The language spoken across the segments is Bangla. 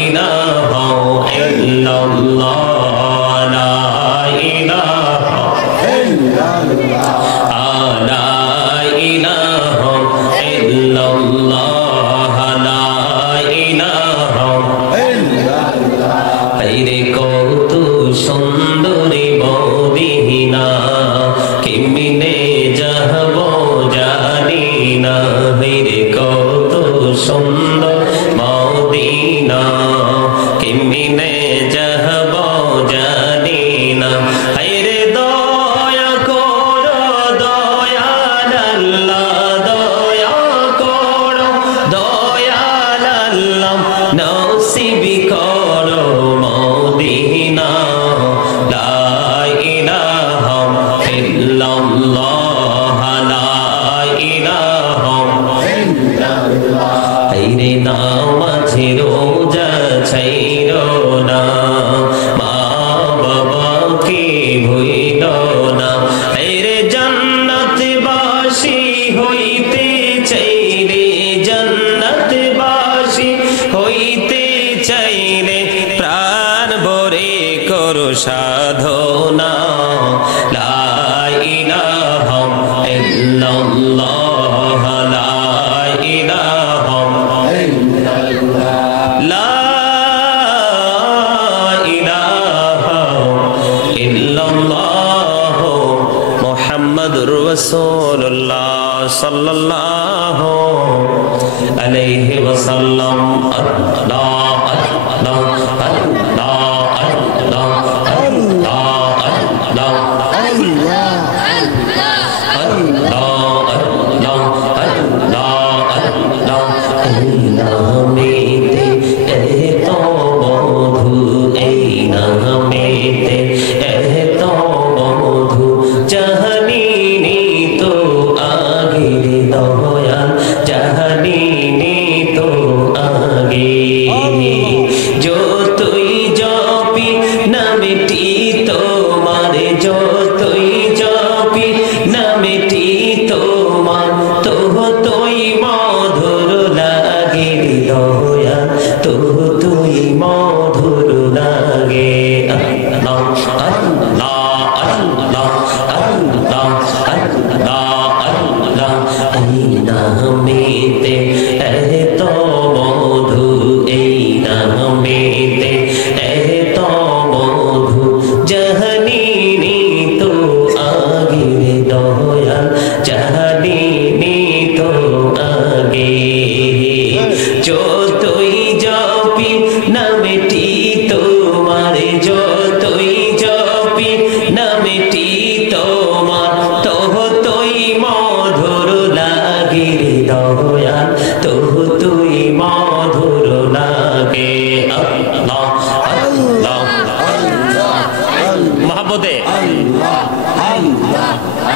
ইলাহা ইল্লাল্লাহ লা ইলাহা ইল্লাল্লাহ লা ইলাহা ইল্লাল্লাহ লা ইলাহা ইল্লাল্লাহ আইরে কত সুন্দরী মদিনা কেমনে যাব জানি না আইরে কত সুন্দর মদিনা কেমনে যাব জানি না আইরে দয়া করো দয়াল আল্লাহ দয়া করো দয়াল আল্লাহ নসিব করো মদিনা লা ইলাহা ইল্লাল্লাহ লা ইলাহা ইল্লাল্লাহ আইরে নামাজে রোজা ছাইরো না মা বাবাকে ভুইলো না আইরে জান্নাতবাসী হইতে চাইলে জান্নাতবাসী হইতে চাইলে প্রাণ ভরে করো সাধনা লা ইলাহা ইল্লাল্লাহ লা ইলাহা ইল্লাল্লাহ লা ইলাহা ইল্লাল্লাহ মুহাম্মাদুর রাসূলুল্লাহ সাল্লাল্লাহু আলাইহি ওয়াসাল্লাম আল্লাহ আল্লাহ আল্লাহ আল্লাহ আল্লাহ আল্লাহ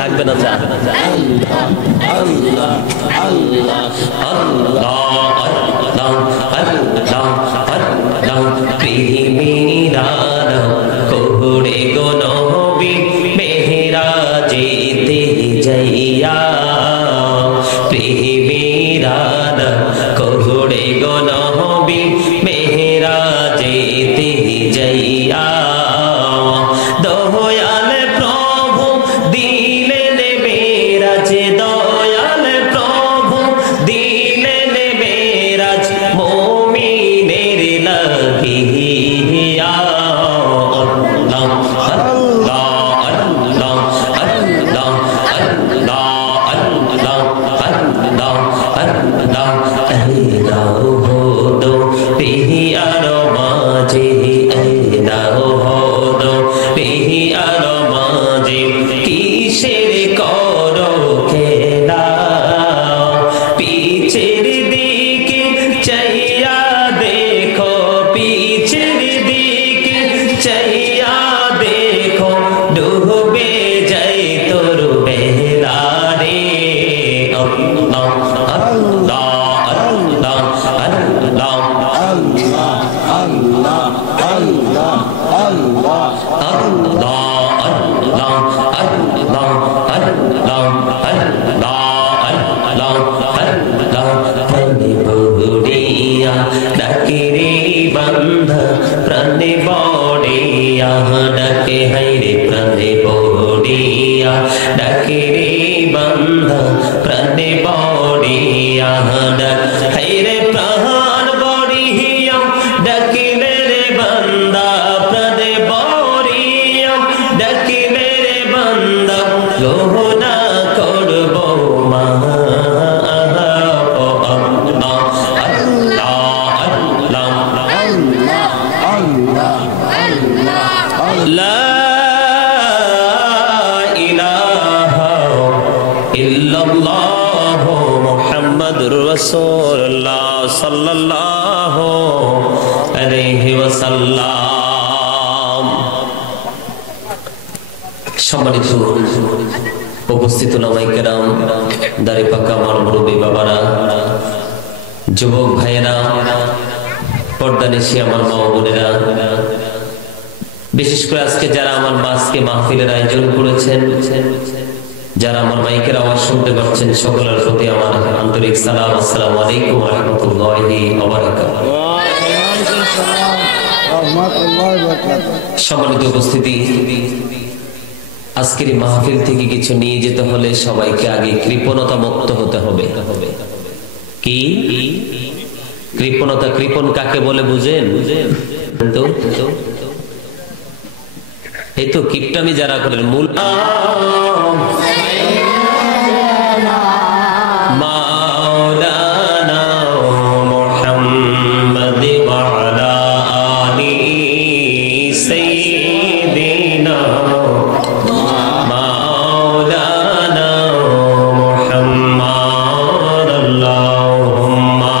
লাগবে না চা আল্লাহ আল্লাহ আল্লাহ আল্লাহ আল্লাহ আল্লাহ প্রেমেরা কোহড়ে গো নবী মেহরাজেতে যাইয়া প্রেমেরা কোহড়ে গো নবী মেহরাজেতে যাইয়া দয়াল প্রভু দিলেন মেরাজ দয়াল প্রভু দিলেন মেরাজ মুমিনের লাগিয়া আল্লাহ আল্লাহ আল্লাহ আল্লাহ আল্লাহ আল্লাহ আল্লাহ আল্লাহ আল্লাহ হদো পিয়ার মাঝে আল্লাহ হদো পিয়ার মাঝে কিসের করো খেলা পিছের দিকে চাইয়া দেখো পিছের দিকে চাইয়া দেখো ডুবে যাই তোর বেলা রে আল্লাহ আল্লাহ আল্লাহ আল্লাহ আল্লাহ আল্লাহ আল্লাহ আল্লাহ আল্লাহ আল্লাহ আল্লাহ আল্লাহ আল্লাহ আল্লাহ আল্লাহ বলিয়া ডাকে রে বান্দা প্রাণে বড়িয়া ডাকে হাইরে প্রাণে বড়িয়া ডাকে রে বান্দা প্রাণে বড়িয়া ডাক হাইরে প্রাণ বড়িয়া ডাকিলে রে বান্দা প্রাণে বড়িয়া ডাকিলে রে বান্দা লোহনা করব মা রাসূলুল্লাহ সাল্লাল্লাহু আলাইহি ওয়াসাল্লাম। সম্মানিত উপস্থিত ওলামায়ে কেরাম, দাড়ি পাকা আমার মুরব্বী বাবারা, যুবক ভাইয়েরা, পর্দানিশী আমার মা বোনেরা, বিশেষ করে আজকে যারা আমার আজকে মাহফিলের আয়োজন করেছেন, যারা আমার মাইকের আওয়াজ শুনতে পাচ্ছেন, সকলের প্রতি আমার আন্তরিক সালাম। আসসালামু আলাইকুম ওয়া রাহমাতুল্লাহি ওয়া বারাকাতুহু। সম্মানিত উপস্থিতি, আজকের মাহফিল থেকে কিছু নিয়ে যেতে হলে সবাইকে আগে কৃপণতা মুক্ত হতে হবে। কি কৃপণতা? কৃপণ কাকে বলে বুঝেন তো? এই তো কিপটামি যারা করেন, মূল মাওলানা মুহাম্মদ ওয়া আলা আলি সাইয়্যিদিনা মাওলানা মুহাম্মদ আল্লাহুম্মা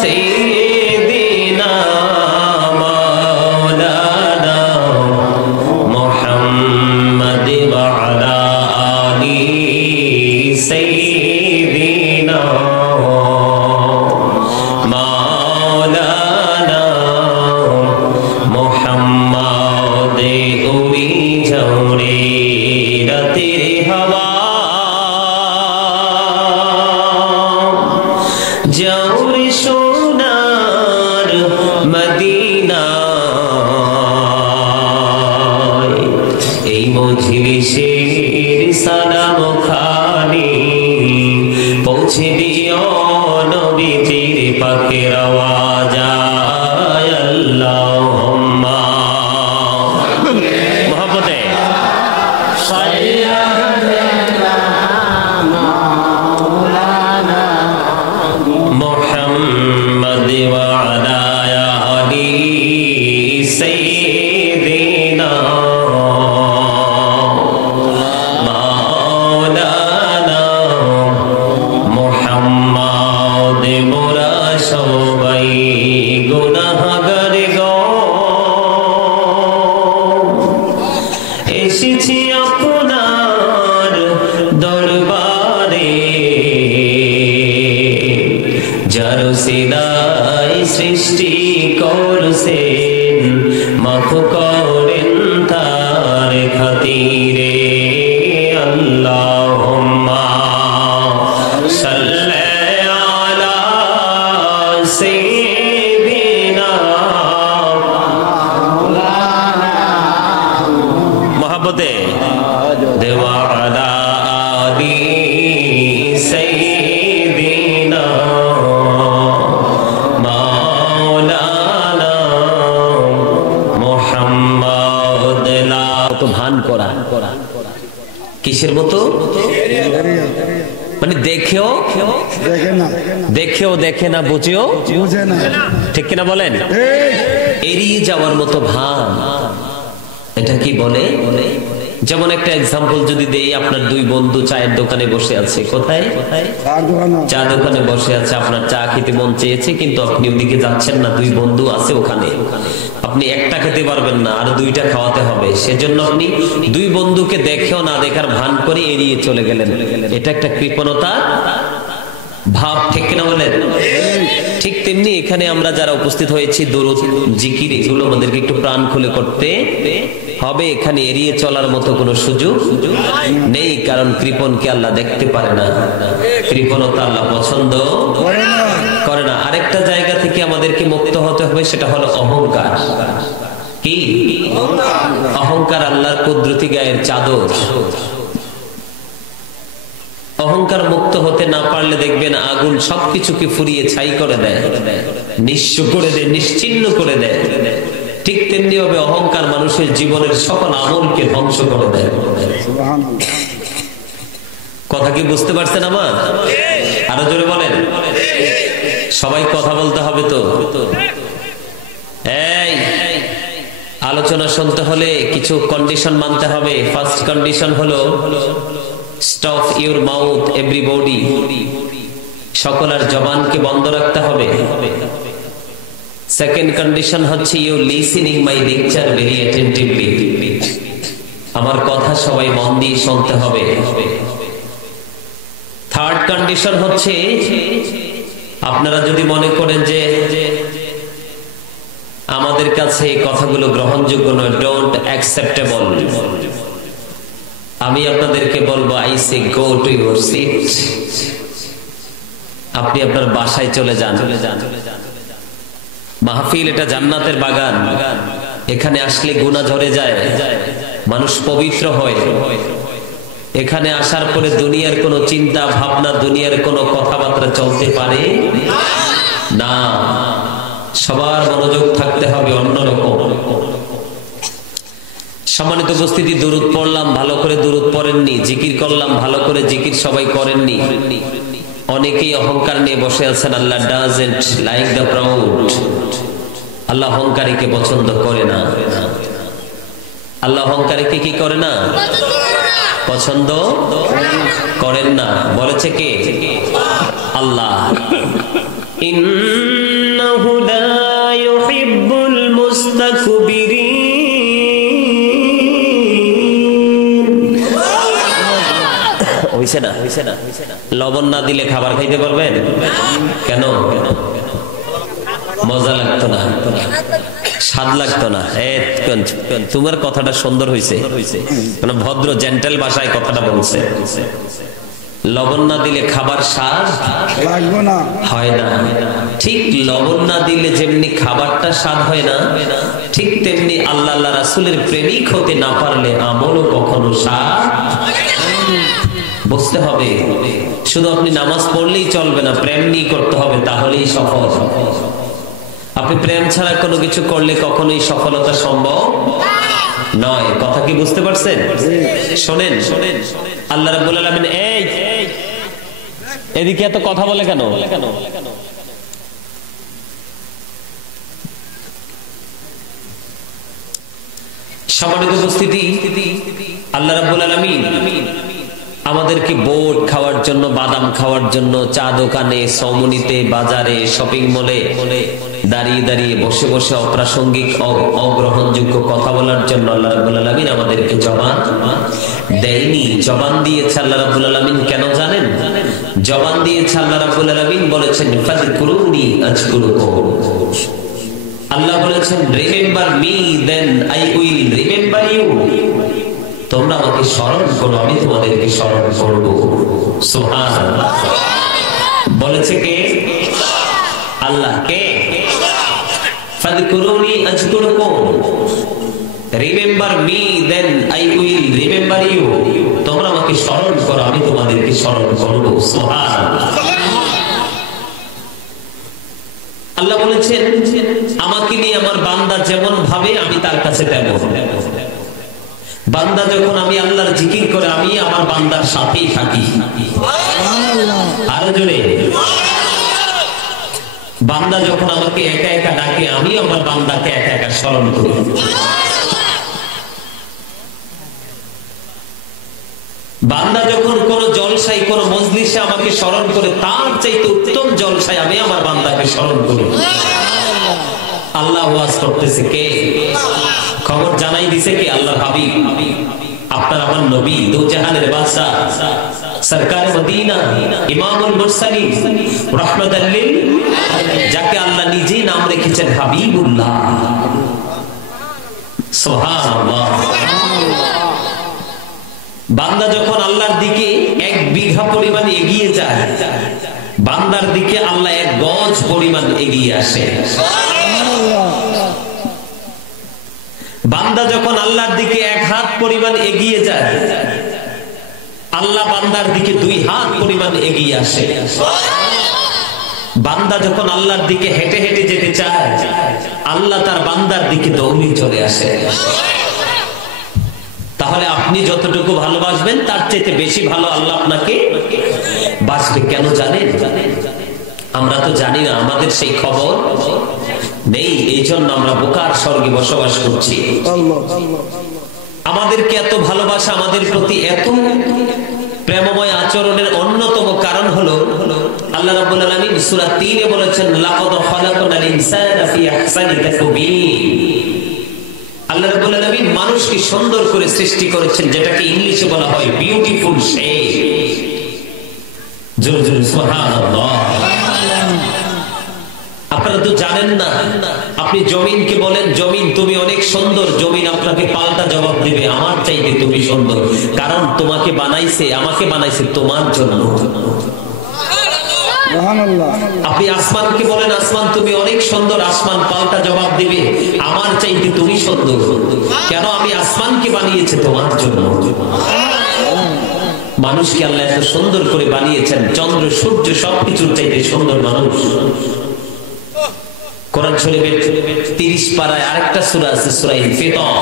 সাইয়্যিদিনা মাওলানা মুহাম্মদ ওয়া আলা আলি সাইয়্যিদিনা মাওলানা মুহাম্মদ উড়ি ঝরে রাতের হাওয়া যাওরে সোনার মদিনা, এই মজলিসের সালাম খানি পৌঁছে দিও নবীজির পাকের আওয়াজায়। আল্লাহুম্মা মুহাব্বতে মুহাম্মদ ওয়া আলা আলি সাইয়্যিদিনা মাওলানা মুহাম্মদ। মোরা সবাই গুনাহগার গো, এসেছি আপনার দরবারে, যার সিলাই সৃষ্টি করছেন মাফ করেন তার খাতিরে। আল্লাহুম্মা সাল্লি আলা সাইয়্যিদিনা মুহাব্বতে দেওয়া আলা আলি সাইয়্যিদিনা মাওলানা মুহাম্মদ। তো ভান করা কিসের মতো? মানে দেখেও দেখে না, বুঝেও বুঝে না, ঠিক কিনা বলেন? এড়িয়ে যাওয়ার মতো ভান, এটা কি বলে? যেমন একটা এক্সাম্পল যদি দেই, আপনার দুই বন্ধু চায়ের দোকানে বসে আছে। কোথায়? চা দোকানে বসে আছে। আপনার চা খেতে মন চেয়েছে, কিন্তু আপনি ওদিকে যাচ্ছেন না, দুই বন্ধু আছে ওখানে। আপনি একটা খেতে পারবেন না, আর দুইটা খাওয়াতে হবে, সেজন্য আপনি দুই বন্ধুকে দেখেও না দেখার ভান করে এড়িয়ে চলে গেলেন। এটা একটা কৃপণতা ভাব, ঠিক কিনা বলেন? ঠিক তেমনি তেমনি এখানে আমরা যারা উপস্থিত হয়েছি দরুদ জিকির এগুলো আমাদেরকে একটু প্রাণ খুলে করতে হবে। এখানে এড়িয়ে চলার মতো কোনো সুযোগ নেই, কারণ কৃপণকে আল্লাহ দেখতে পারে না, কৃপণতা আল্লাহ পছন্দ করে না। আরেকটা জায়গা থেকে আমাদেরকে মুক্ত হতে হবে, সেটা হলো অহংকার। কি অহংকার? আল্লাহর কুদরতি গায়ের চাদর। অহংকার মুক্ত হতে না পারলে দেখবেন আগুন সবকিছুকে ফুরিয়ে ছাই করে দেয়, নিঃস্ব করে দেয়, নিশ্চিহ্ন করে দেয়। ঠিক তেমনি ভাবে অহংকার মানুষের জীবনের সকল আমলকে ধ্বংস করে দেয়। কথা কি বুঝতে পারছেন আমার? আরো জোরে বলেন। সবাই কথা বলতে হবে তো। এই আলোচনা শুনতে হলে কিছু কন্ডিশন মানতে হবে। ফার্স্ট কন্ডিশন হলো স্টপ ইউর মাউথ এভরিবডি, সকলের জবানকে বন্ধ রাখতে হবে। সেকেন্ড কন্ডিশন হচ্ছে you listening my lecture very attentively, আমার কথা সবাই মন দিয়ে শুনতে হবে। থার্ড কন্ডিশন হচ্ছে আপনারা যদি মনে করেন যে আমাদের কাছে কথাগুলো গ্রহণযোগ্য নয়, ডোন্ট অ্যাকসেপ্টেবল, আমি আপনাদেরকে বলবো I say go to your seat, আপনি আপনার বাসায় চলে যান। মাহফিল এটা জান্নাতের বাগান, এখানে আসলে গুনাহ ঝরে যায়, মানুষ পবিত্র হয়। এখানে আসার পরে দুনিয়ার কোনো চিন্তা ভাবনা, দুনিয়ার কোনো কথাবার্তা চলতে পারে না। সবার মনোযোগ থাকতে হবে অন্যরকম। সম্মানিত উপস্থিতি, দুরূদ পড়লাম, ভালো করে দুরূদ পড়েননি। জিকির করলাম, ভালো করে জিকির সবাই করেননি। অনেকেই অহংকার নিয়ে বসে আছেন। আল্লাহ ডাজন্ট লাইক দ্য প্রাউড, আল্লাহ অহংকারীকে পছন্দ করে না। আল্লাহ অহংকারীকে কি করে না? পছন্দ করেন না। বলেছে কে? আল্লাহ। ইন্নাহু লা ইউহিব্বুল মুস্তাকবিরিন। হইছে না? লবণ না দিলে খাবার খাইতে পারবেন? কেন? মজা লাগতো না, স্বাদ লাগতো না। তোমার কথাটা সুন্দর হয়েছে, মানে ভদ্র জেন্টেল ভাষায় কথাটা বলছে। লবণ না দিলে খাবার স্বাদ লাগবে না, হয় না। ঠিক লবণ না দিলে যেমনি খাবারটা স্বাদ হয় না, ঠিক তেমনি আল্লাহ আল্লাহ রাসূলের প্রেমিক হতে না পারলে আমলও কখনো স্বাদ। বুঝতে হবে, শুধু আপনি নামাজ পড়লেই চলবে না, প্রেম নিয়ে করতে হবে, তাহলেই সফল। আপনি প্রেম ছাড়া কোনো কিছু করলে কখনোই সফলতা সম্ভব নয়। কথা কি বুঝতে পারছেন? শোনেন, আল্লাহ রাব্বুল আলামিন এই এদিকে এত কথা বলে কেন? সম্মানিত উপস্থিতি, আল্লাহ রাব্বুল আলামিন আমাদেরকে বোট খাওয়ার জন্য, বাদাম খাওয়ার জন্য, চা দোকানে, সমুনিতে, বাজারে, শপিং মলে দাঁড়িয়ে দাঁড়িয়ে বসে বসে অপ্রাসঙ্গিক অগ্রহণযোগ্য কথা বলার জন্য আল্লাহ রাব্বুল আলামিন আমাদেরকে জবান দেয়নি। জবান দিয়েছে আল্লাহ রাব্বুল আলামিন কেন জানেন? জবান দিয়েছে আল্লাহ রাব্বুল আলামিন বলেছেন ফাযকুরুনি আযকুরুকুম। আল্লাহ বলেছেন remember me then I will remember you. তোমরা আমাকে স্মরণ করো, আমি তোমাদেরকে স্মরণ করব। সুবহানাল্লাহ। বলেছে কে? আল্লাহ। কে? ফাযকুরুনি আযকুরুকুম, remember me then I will remember you. তোমরা আমাকে স্মরণ করো, আমি তোমাদেরকে স্মরণ করব। সুবহানাল্লাহ। আল্লাহ বলেছেন আমাকে নিয়ে আমার বান্দা যেমন ভাবে আমি তার কাছে তেমন। বান্দা যখন আমি আল্লাহর জিকির করে, আমি আমার বান্দার সাথেই থাকি। আরো জোরে। বান্দা যখন আমাকে একা একা ডাকে, আমি আমার বান্দাকে একা একা স্মরণ করি। বান্দা যখন কোন জলসায়, কোন মজলিসে আমাকে স্মরণ করে, তার চাইতে উত্তম জলসায় আমি আমার বান্দাকে স্মরণ করি। আল্লাহ ওয়াজ করতেছে কে? খবর জানাই দিছে কে? আল্লাহ হাবিব, আপনার আমার নবী, দু জাহানের বাদশা সরকার মদিনা, ইমামুল মুরসালিন, রাহমাতাল লিল, যাকে আল্লাহ নিজেই নাম রেখেছেন হাবিবুল্লাহ। সুবহানাল্লাহ। বান্দা যখন আল্লাহর দিকে 1 বিঘা পরিমাণ এগিয়ে যায়, বান্দার দিকে আল্লাহ 1 গজ পরিমাণ এগিয়ে আসে। বান্দা যখন আল্লাহর দিকে 1 হাত পরিমাণ এগিয়ে যায়, আল্লাহ বান্দার দিকে 2 হাত পরিমাণ এগিয়ে আসে। বান্দা যখন আল্লাহর দিকে হেঁটে হেঁটে যেতে চায়, আল্লাহ তার বান্দার দিকে দৌড়ে চলে আসে। তাহলে আপনি যতটুকু ভালোবাসবেন তার চাইতে বেশি ভালো আল্লাহ আপনাকে বাসবে। কেন জানেন? আমরা তো জানি না, আমাদের সেই খবর নেই, এই জন্য আমরা বোকার স্বর্গে বসবাস করছি। আমাদেরকে এত ভালোবাসা, আমাদের প্রতি এত প্রেমময় আচরণের অন্যতম কারণ হলো আল্লাহ রাব্বুল আলামিন সূরা 3 এ বলেছেন, লাকাদ খালাকনাল ইনসানা ফি আহসানি তাকবীর। আল্লাহ রাব্বুল আলামিন মানুষকে সুন্দর করে সৃষ্টি করেছেন, যেটাকে ইংলিশে বলা হয় বিউটিফুল শেপ। জোরে জোরে সুবহানাল্লাহ। আপনারা তো জানেন না, আপনি জমিনকে বলেন, জমিন তুমি অনেক সুন্দর, জমিন আপনাকে পাল্টা জবাব দিবে, আমার চাইতে তুমি সুন্দর। কারণ তোমাকে বানাইছে, আমাকে বানাইছে তোমার জন্য। আপনি আসমানকে বলেন, আসমান তুমি অনেক সুন্দর, আসমান পাল্টা জবাব দিবে, আমার চাইতে তুমি সুন্দর। কেন? আমি আসমানকে বানিয়েছে তোমার জন্য। মানুষকে আল্লাহ এত সুন্দর করে বানিয়েছেন, চন্দ্র সূর্য সবকিছুর চাইতে সুন্দর মানুষ। কোরআন শরীফের 30 পারায় আরেকটা সূরা আছে, সূরা ইনফিতর।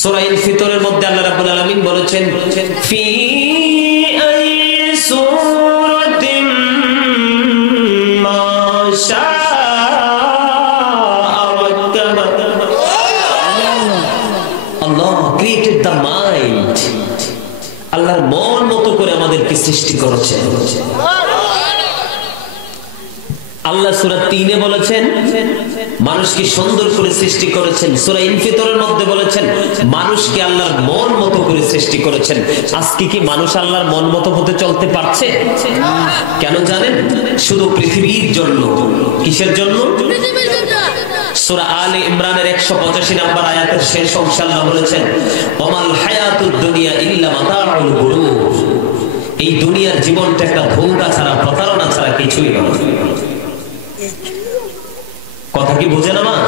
সূরা ইনফিতরের মধ্যে আল্লাহ রাব্বুল আলামিন বলেছেন, ফি আই সূরাতিন মা শাআ রাক্কাবা। আল্লাহ ক্রিয়েটেড দ্য মাইন্ড। আল্লাহর মন মতো করে আমাদেরকে সৃষ্টি করেছেন। আল্লাহ সূরা 3 এ বলেছেন মানুষকে সুন্দর করে সৃষ্টি করেছেন। সূরা ইনফিতরের মধ্যে বলেছেন মানুষকে আল্লাহর মন মতো করে সৃষ্টি করেছেন। আজকে কি মানুষ আল্লাহর মন মতো হতে চলতে পারছে? কেন জানেন? শুধু পৃথিবীর জন্য। কিসের জন্য? সূরা আলে ইমরানের 185 নম্বর আয়াতের শেষ অংশে আল্লাহ বলেছেন, ওমাল হায়াতুদ দুনিয়া ইল্লা মাতাউল গুরুর। এই দুনিয়ার জীবনটা একটা ধোঁকা ছাড়া, প্রতারণা ছাড়া কিছুই নয়। কথা কি বুঝেন আমার?